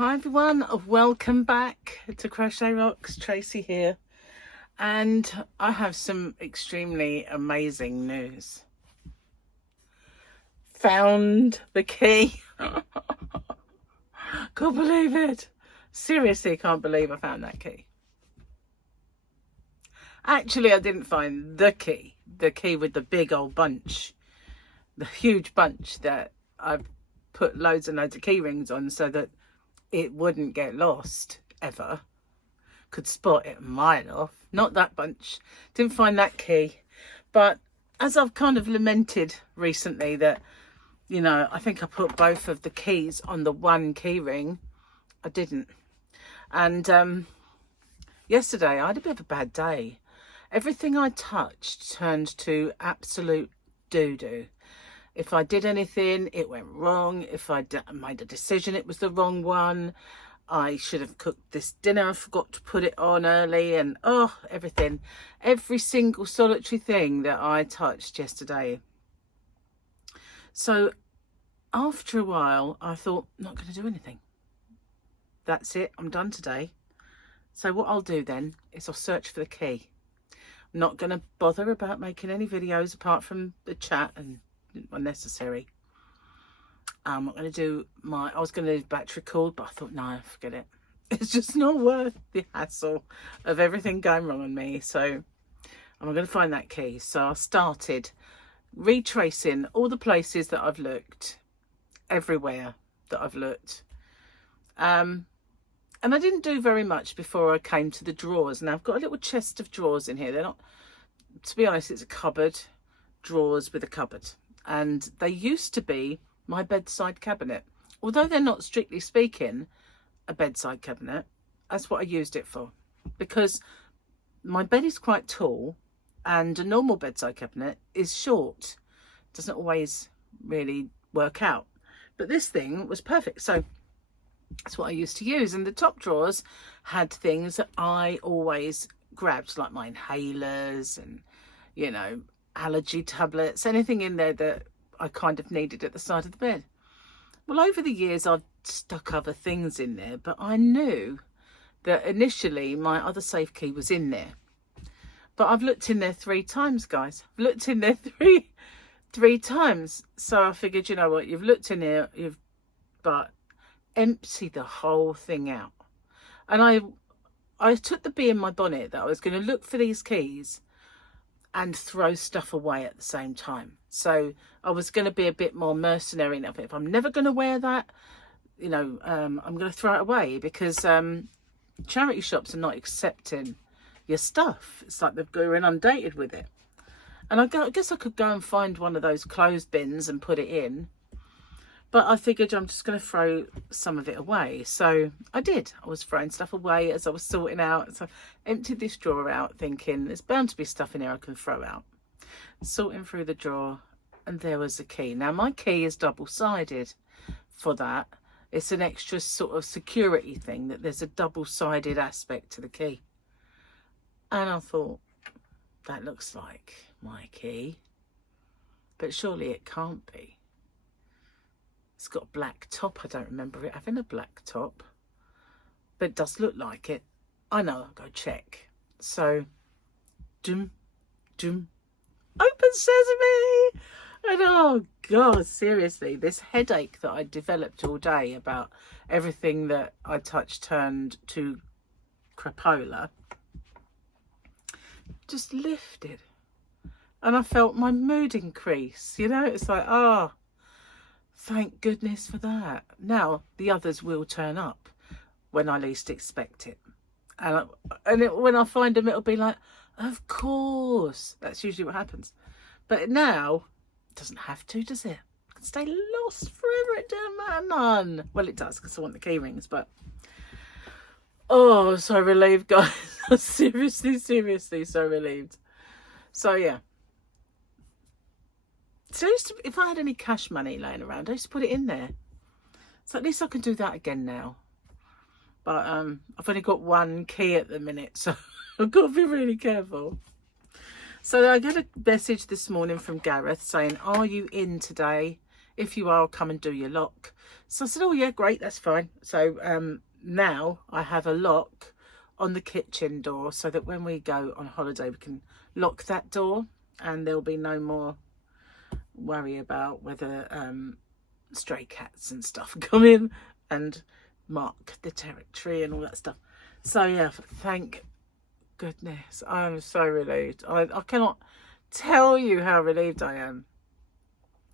Hi everyone, welcome back to Crochet Rocks. Tracy here, and I have some extremely amazing news. Found the key. Can't believe it. Seriously, can't believe I found that key. Actually, I didn't find the key with the big old bunch, the huge bunch that I've put loads and loads of key rings on so that it wouldn't get lost ever. Could spot it a mile off. Not that bunch. Didn't find that key. But as I've kind of lamented recently that, you know, I think I put both of the keys on the one key ring. I didn't. And yesterday I had a bit of a bad day. Everything I touched turned to absolute doo-doo. If I did anything, it went wrong. If I made a decision, it was the wrong one. I should have cooked this dinner. I forgot to put it on early, and everything. Every single solitary thing that I touched yesterday. So after a while, I thought, not going to do anything. That's it. I'm done today. So what I'll do then is I'll search for the key. I'm not going to bother about making any videos apart from the chat and unnecessary. I'm not going to do I was going to do batch record, but I thought, no, forget it. It's just not worth the hassle of everything going wrong on me. So I'm going to find that key. So I started retracing all the places that I've looked, everywhere that I've looked. And I didn't do very much before I came to the drawers. Now I've got a little chest of drawers in here. They're not, to be honest, it's a cupboard, drawers with a cupboard. And they used to be my bedside cabinet. Although they're not strictly speaking a bedside cabinet, that's what I used it for. Because my bed is quite tall and a normal bedside cabinet is short. Doesn't always really work out. But this thing was perfect. So that's what I used to use. And the top drawers had things that I always grabbed, like my inhalers and, you know, allergy tablets, anything in there that I kind of needed at the side of the bed. Well, over the years I've stuck other things in there, but I knew that initially my other safe key was in there. But I've looked in there 3 times, guys. I've looked in there three times. So I figured, you know what, you've looked in here, but empty the whole thing out. And I took the bee in my bonnet that I was going to look for these keys and throw stuff away at the same time. So I was going to be a bit more mercenary enough. If I'm never going to wear that, you know, I'm going to throw it away, because charity shops are not accepting your stuff. It's like they're inundated with it. And I guess I could go and find one of those closed bins and put it in. But I figured I'm just going to throw some of it away. So I did. I was throwing stuff away as I was sorting out. So I emptied this drawer out thinking there's bound to be stuff in here I can throw out. Sorting through the drawer, and there was a key. Now my key is double-sided for that. It's an extra sort of security thing, that there's a double-sided aspect to the key. And I thought, that looks like my key. But surely it can't be. It's got a black top. I don't remember it having a black top, but it does look like it. I know, I'll go check. So, open sesame! And oh God, seriously, this headache that I developed all day about everything that I touched turned to crapola just lifted. And I felt my mood increase. You know, it's like, oh, thank goodness for that. Now the others will turn up when I least expect it. When I find them, it'll be like, of course. That's usually what happens. But now, it doesn't have to, does it? It can stay lost forever. It doesn't matter none. Well, it does, because I want the key rings, but oh, so relieved, guys. seriously so relieved. So yeah. So if I had any cash money laying around, I used to put it in there. So at least I can do that again now. But I've only got one key at the minute, so I've got to be really careful. So I got a message this morning from Gareth saying, are you in today? if you are, come and do your lock. So I said, oh yeah, great, that's fine. So now I have a lock on the kitchen door so that when we go on holiday we can lock that door and there'll be no more worry about whether stray cats and stuff come in and mark the territory and all that stuff. So yeah, thank goodness. I'm so relieved. I cannot tell you how relieved I am.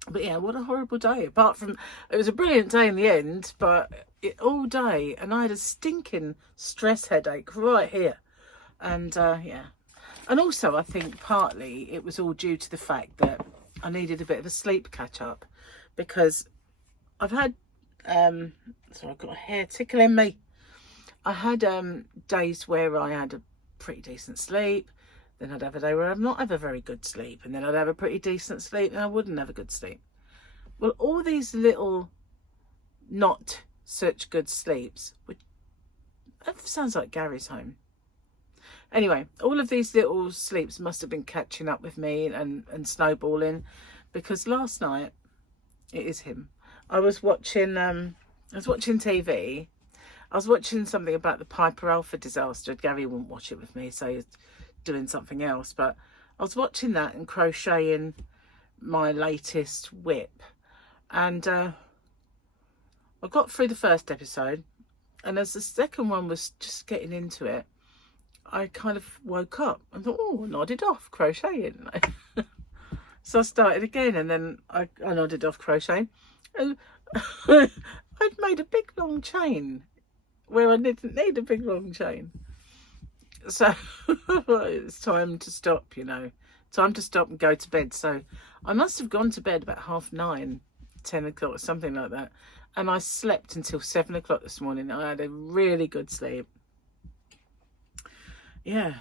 But yeah, what a horrible day. Apart from, it was a brilliant day in the end, but all day, and I had a stinking stress headache right here. And yeah. And also, I think partly it was all due to the fact that I needed a bit of a sleep catch up, because I've had, so I've got a hair tickling me. I had days where I had a pretty decent sleep. Then I'd have a day where I'd not have a very good sleep. And then I'd have a pretty decent sleep and I wouldn't have a good sleep. Well, all these little not such good sleeps, which sounds like Gary's home. Anyway, all of these little sleeps must have been catching up with me and snowballing, because last night, it is him, I was watching TV. I was watching something about the Piper Alpha disaster. Gary wouldn't watch it with me, so he's doing something else. But I was watching that and crocheting my latest whip. And I got through the first episode. And as the second one was just getting into it, I kind of woke up and thought, oh, I nodded off crocheting. So I started again, and then I nodded off crocheting. And I'd made a big long chain where I didn't need a big long chain. So it's time to stop, you know. Time to stop and go to bed. So I must have gone to bed about 9:30, 10 o'clock or something like that. And I slept until 7 o'clock this morning. I had a really good sleep. Yeah.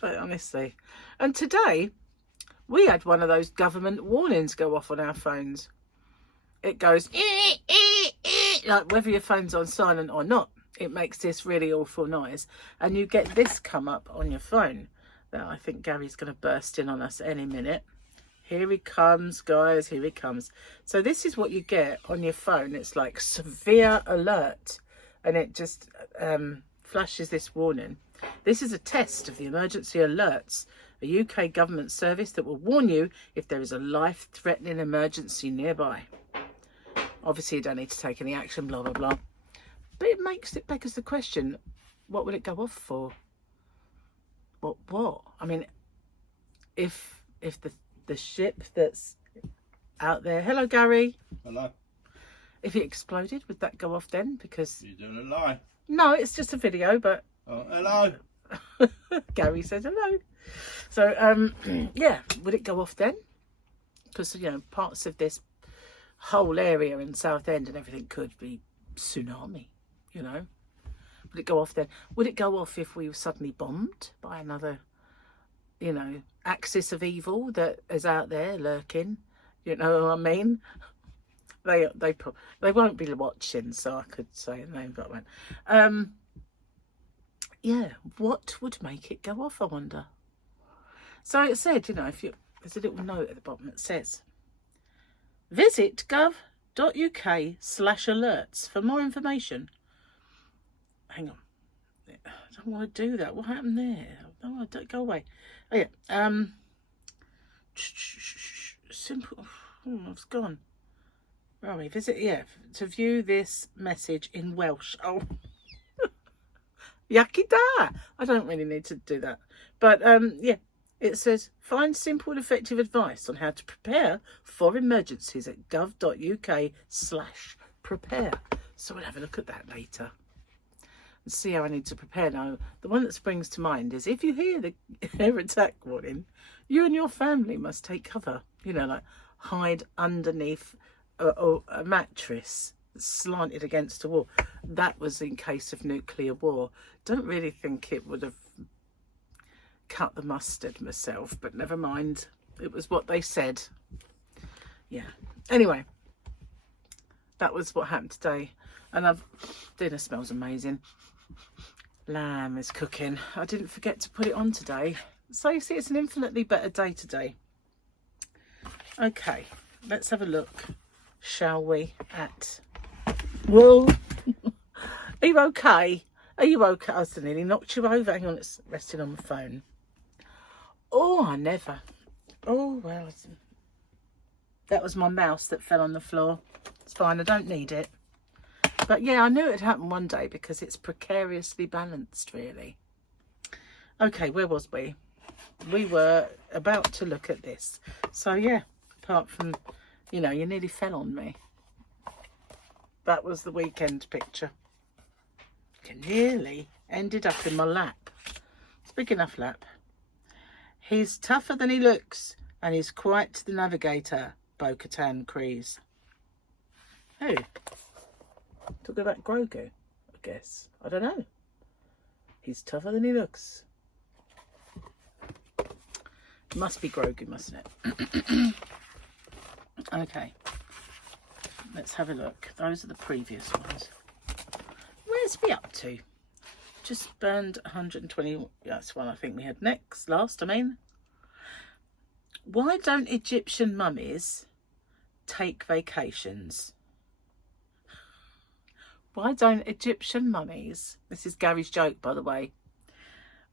But honestly. And today, we had one of those government warnings go off on our phones. It goes, like whether your phone's on silent or not, it makes this really awful noise. And you get this come up on your phone. Now, I think Gary's going to burst in on us any minute. Here he comes, guys, here he comes. So this is what you get on your phone. It's like severe alert. And it just flashes this warning. This is a test of the emergency alerts, a UK government service that will warn you if there is a life-threatening emergency nearby. Obviously, you don't need to take any action, blah, blah, blah. But it beggars the question, what will it go off for? What? I mean, if the ship that's out there... Hello, Gary. Hello. If it exploded, would that go off then? Because... You're doing a lie. No, it's just a video, but... Oh, hello. Gary said hello. So, yeah, would it go off then? Because, you know, parts of this whole area in Southend and everything could be tsunami, you know. Would it go off then? Would it go off if we were suddenly bombed by another, you know, axis of evil that is out there lurking? You know what I mean? They won't be watching, so I could say a name, but I won't. Yeah, what would make it go off, I wonder? So it said, you know, there's a little note at the bottom that says, visit gov.uk/alerts for more information. Hang on. I don't want to do that. What happened there? No, don't go away. Oh, yeah. Simple. Oh, it's gone. Where are we? Visit, yeah, to view this message in Welsh. Oh. Yucky da! I don't really need to do that. But, yeah. It says, find simple and effective advice on how to prepare for emergencies at gov.uk/prepare. So we'll have a look at that later and see how I need to prepare. Now, the one that springs to mind is if you hear the air attack warning, you and your family must take cover. You know, like hide underneath a mattress slanted against a wall. That was in case of nuclear war. Don't really think it would have cut the mustard myself, but never mind. It was what they said. Yeah. Anyway, that was what happened today. And dinner smells amazing. Lamb is cooking. I didn't forget to put it on today. So you see, it's an infinitely better day today. Okay. let's have a look, shall we, at... Whoa! Are you okay? Are you okay? I nearly knocked you over. Hang on, it's resting on my phone. Oh, I never. Oh, well, that was my mouse that fell on the floor. It's fine, I don't need it. But yeah, I knew it'd happen one day because it's precariously balanced, really. Okay, where was we? We were about to look at this. So yeah, apart from, you know, you nearly fell on me. That was the weekend picture. You nearly ended up in my lap. It's a big enough lap. He's tougher than he looks, and he's quite the navigator, Bo-Katan Kreese. Who? Talking about Grogu, I guess. I don't know. He's tougher than he looks. Must be Grogu, mustn't it? Okay. Let's have a look. Those are the previous ones. Where's we up to? Just burned 120. That's one I think we had last, I mean. Why don't Egyptian mummies take vacations? Why don't Egyptian mummies, this is Gary's joke, by the way.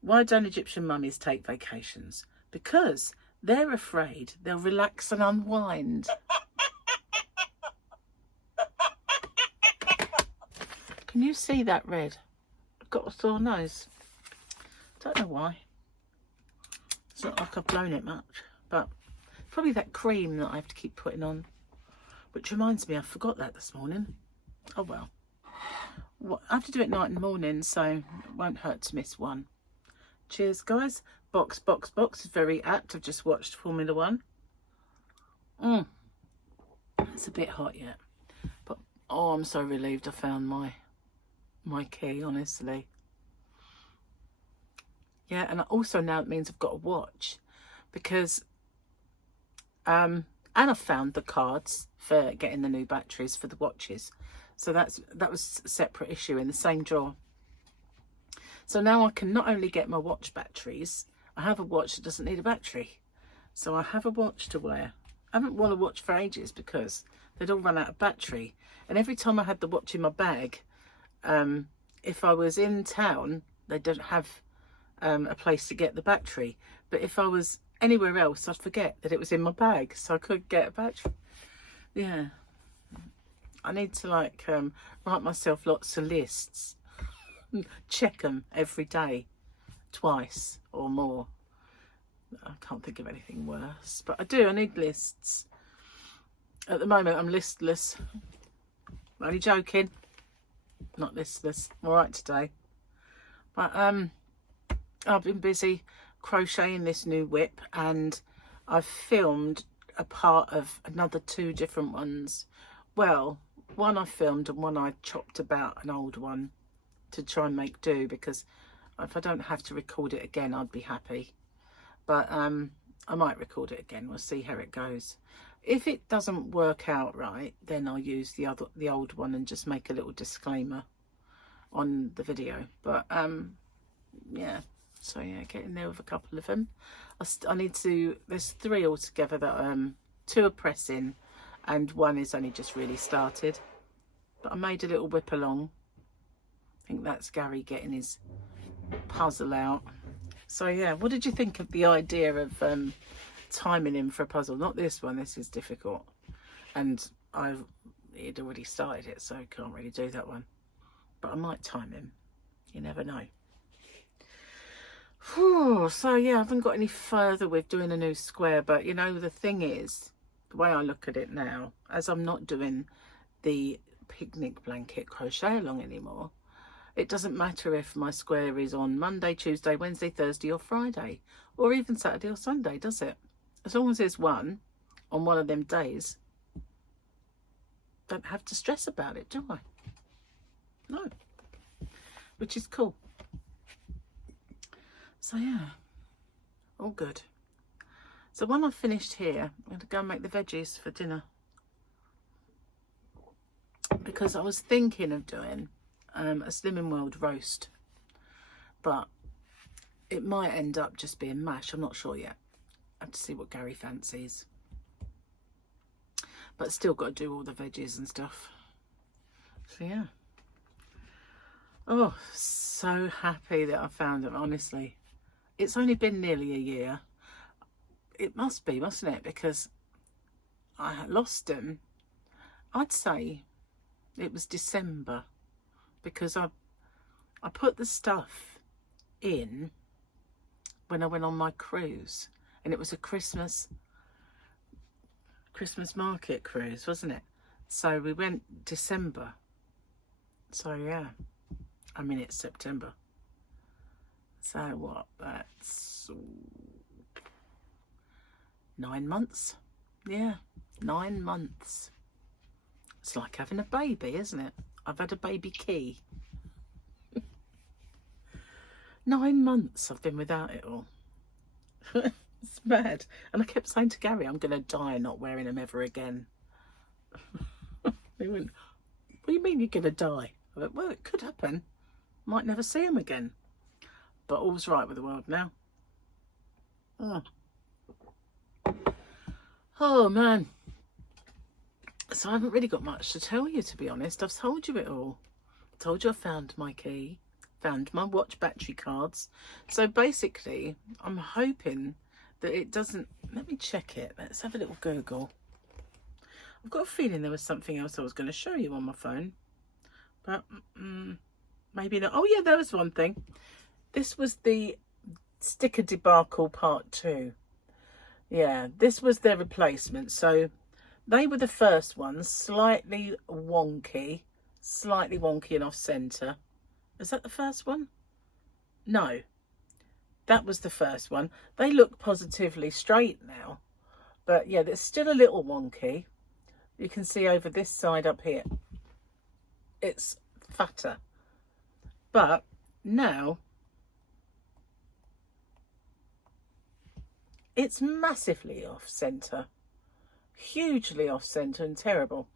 Why don't Egyptian mummies take vacations? Because they're afraid they'll relax and unwind. Can you see that red? I've got a sore nose. Don't know why. It's not like I've blown it much, but probably that cream that I have to keep putting on. Which reminds me, I forgot that this morning. Oh well. I have to do it night and morning, so it won't hurt to miss one. Cheers, guys. Box is very apt. I've just watched Formula 1. It's a bit hot yet. But, oh, I'm so relieved I found my key, honestly. Yeah, and also now it means I've got a watch. Because, and I've found the cards for getting the new batteries for the watches. So that was a separate issue in the same drawer. So now I can not only get my watch batteries, I have a watch that doesn't need a battery. So I have a watch to wear. I haven't worn a watch for ages because they'd all run out of battery. And every time I had the watch in my bag, if I was in town, they don't have a place to get the battery. But if I was anywhere else, I'd forget that it was in my bag. So I couldn't get a battery. Yeah. I need to like write myself lots of lists. Check them every day, twice or more. I can't think of anything worse, but I need lists. At the moment I'm listless. I'm only joking, not listless. I'm all right today, but I've been busy crocheting this new whip, and I've filmed a part of another 2 different ones. Well, one I filmed and one I chopped about an old one to try and make do, because if I don't have to record it again, I'd be happy. But I might record it again. We'll see how it goes. If it doesn't work out right, then I'll use the old one and just make a little disclaimer on the video. But yeah, so yeah, get in there with a couple of them. I need to, there's 3 altogether that 2 are pressing and 1 is only just really started. But I made a little whip along. I think that's Gary getting his puzzle out. So yeah, what did you think of the idea of timing him for a puzzle? Not this one, this is difficult. And he'd already started it, so I can't really do that one. But I might time him. You never know. Whew, so yeah, I haven't got any further with doing a new square. But you know, the thing is, the way I look at it now, as I'm not doing the picnic blanket crochet along anymore, it doesn't matter if my square is on Monday, Tuesday, Wednesday, Thursday or Friday, or even Saturday or Sunday, does it? As long as there's one on one of them days, don't have to stress about it, do I? No, which is cool. So yeah, all good. So when I've finished here, I'm going to go and make the veggies for dinner, because I was thinking of doing a Slimming World roast, but it might end up just being mash. I'm not sure yet. I have to see what Gary fancies. but still got to do all the veggies and stuff. So yeah. Oh, so happy that I found them, honestly. It's only been nearly a year. It must be, mustn't it? Because I lost them, I'd say it was December, because I put the stuff in when I went on my cruise, and it was a Christmas market cruise, wasn't it? So we went December. So yeah, I mean it's September. So what? That's 9 months. Yeah, 9 months. It's like having a baby, isn't it? I've had a baby key. 9 months I've been without it all. It's mad. And I kept saying to Gary, I'm going to die not wearing them ever again. He went, what do you mean you're going to die? I went, well, it could happen. Might never see them again. But all's right with the world now. Oh, man. So I haven't really got much to tell you, to be honest. I've told you it all. I told you I found my key, found my watch battery cards. So basically, I'm hoping that it doesn't... Let me check it. Let's have a little Google. I've got a feeling there was something else I was going to show you on my phone. But maybe not. Oh, yeah, there was one thing. This was the sticker debacle part 2. Yeah, this was their replacement. So they were the first ones, slightly wonky and off centre. Is that the first one? No, that was the first one. They look positively straight now, but yeah, they're still a little wonky. You can see over this side up here, it's fatter. But now it's massively off centre, hugely off centre and terrible.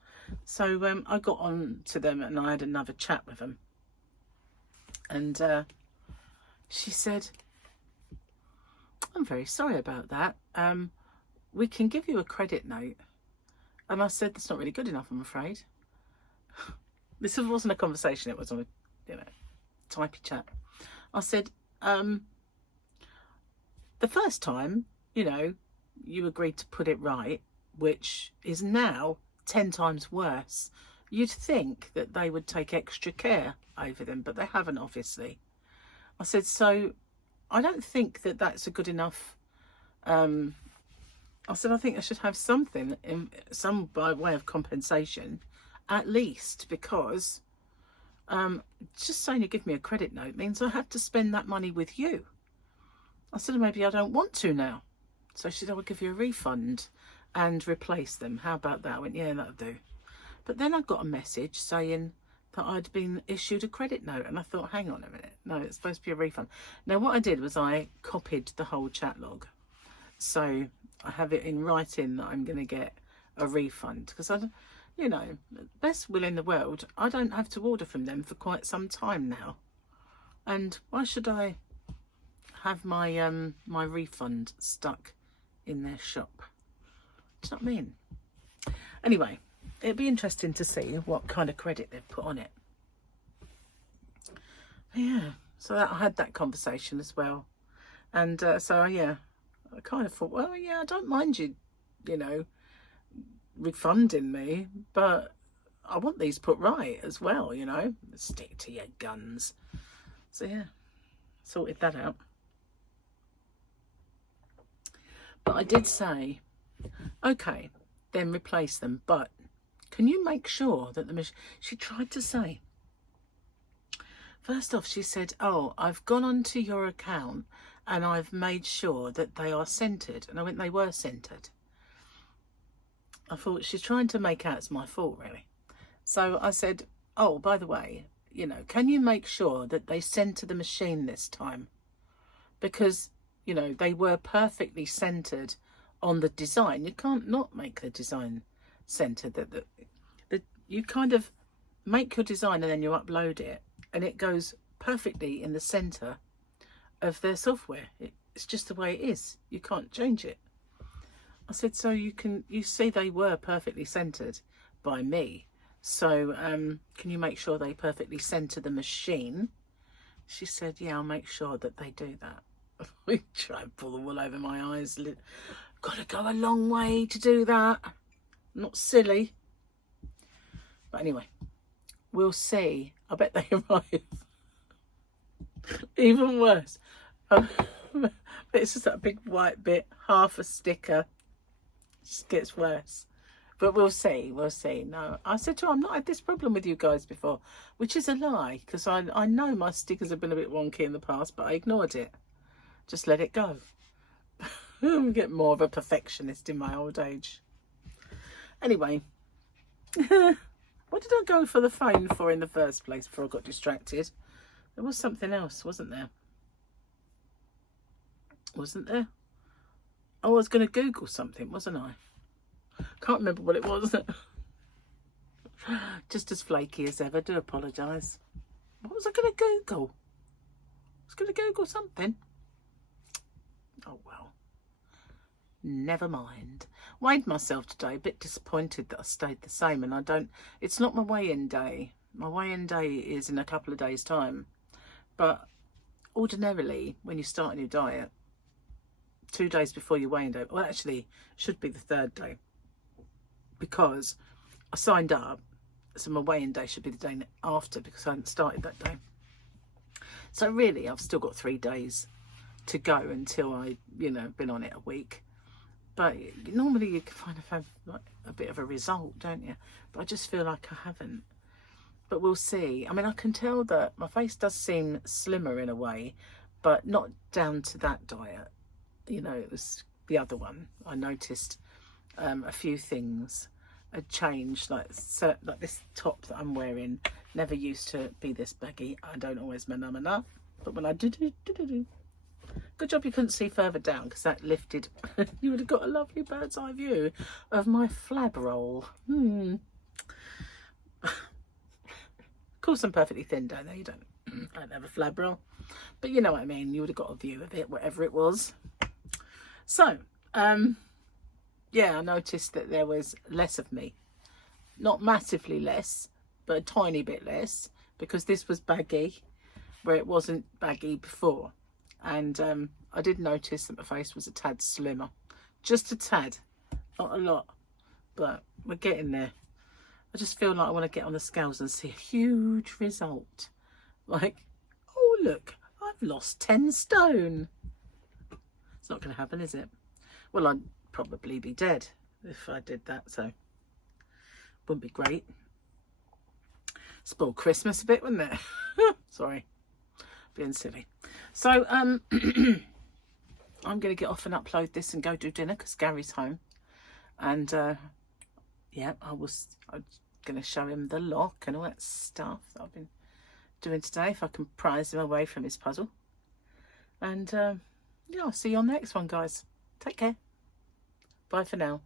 So I got on to them and I had another chat with them, and she said, I'm very sorry about that. We can give you a credit note. And I said, that's not really good enough, I'm afraid. This wasn't a conversation, it was on a, typey chat. I said, the first time, you agreed to put it right, which is now 10 times worse. You'd think that they would take extra care over them, but they haven't, obviously. I said, so I don't think that that's a good enough... I said, I think I should have something, some by way of compensation, at least, because just saying you give me a credit note means I have to spend that money with you. I said, maybe I don't want to now. So she said, I will give you a refund and replace them. How about that? I went, yeah, that'll do. But then I got a message saying that I'd been issued a credit note, and I thought, hang on a minute, no, it's supposed to be a refund. Now what I did was I copied the whole chat log, so I have it in writing that I'm going to get a refund, because I, best will in the world, I don't have to order from them for quite some time now, and why should I have my my refund stuck in their shop? Do you know what I mean? Anyway, it'd be interesting to see what kind of credit they've put on it. Yeah, so that, I had that conversation as well, and so yeah, I kind of thought, well, yeah, I don't mind you, refunding me, but I want these put right as well, stick to your guns. So yeah, sorted that out. But I did say, okay, then replace them, but can you make sure that the machine... She tried to say, first off, she said, oh, I've gone onto your account and I've made sure that they are centred. And I went, they were centred. I thought she's trying to make out it's my fault, really. So I said, oh, by the way, can you make sure that they centre the machine this time? Because, they were perfectly centred on the design. You can't not make the design centred. You kind of make your design and then you upload it, and it goes perfectly in the centre of their software. It's just the way it is. You can't change it. I said, so you see they were perfectly centered by me. So can you make sure they perfectly center the machine? She said, yeah, I'll make sure that they do that. I try and pull the wool over my eyes. Got to go a long way to do that. Not silly. But anyway, we'll see. I bet they arrive. Even worse. It's just that big white bit, half a sticker. It just gets worse. But we'll see. We'll see. No, I said to her, I've not had this problem with you guys before, which is a lie, because I know my stickers have been a bit wonky in the past, but I ignored it. Just let it go. I'm getting more of a perfectionist in my old age. Anyway, what did I go for the phone for in the first place before I got distracted? There was something else, wasn't there? Wasn't there? Oh, I was going to Google something, wasn't I? Can't remember what it was. Just as flaky as ever. Do apologise. What was I going to Google? I was going to Google something. Oh well. Never mind. Weighed myself today. A bit disappointed that I stayed the same, and I don't. It's not my weigh-in day. My weigh-in day is in a couple of days' time. But ordinarily, when you start a new diet, 2 days before your weigh-in day, well, actually, it should be the 3rd day, because I signed up, so my weigh-in day should be the day after, because I hadn't started that day. So really, I've still got 3 days to go until I, been on it a week. But normally you kind of have like a bit of a result, don't you? But I just feel like I haven't. But we'll see. I mean, I can tell that my face does seem slimmer in a way, but not down to that diet. It was the other one. I noticed a few things had changed, like this top that I'm wearing never used to be this baggy. I don't always manam enough, but when I do. Good job you couldn't see further down, because that lifted. You would have got a lovely bird's eye view of my flab roll. Of course, I'm perfectly thin, don't they? I don't have a flab roll, but you know what I mean. You would have got a view of it, whatever it was. So, yeah, I noticed that there was less of me. Not massively less, but a tiny bit less, because this was baggy, where it wasn't baggy before. And I did notice that my face was a tad slimmer. Just a tad. Not a lot. But we're getting there. I just feel like I want to get on the scales and see a huge result. Like, oh, look, I've lost 10 stone. It's not going to happen, is it? Well, I'd probably be dead if I did that, so wouldn't be great. Spoil Christmas a bit, wouldn't it? Sorry, being silly. So I'm going to get off and upload this and go do dinner, because Gary's home. And yeah, I'm going to show him the lock and all that stuff that I've been doing today, if I can prize him away from his puzzle. And yeah, I'll see you on the next one, guys. Take care. Bye for now.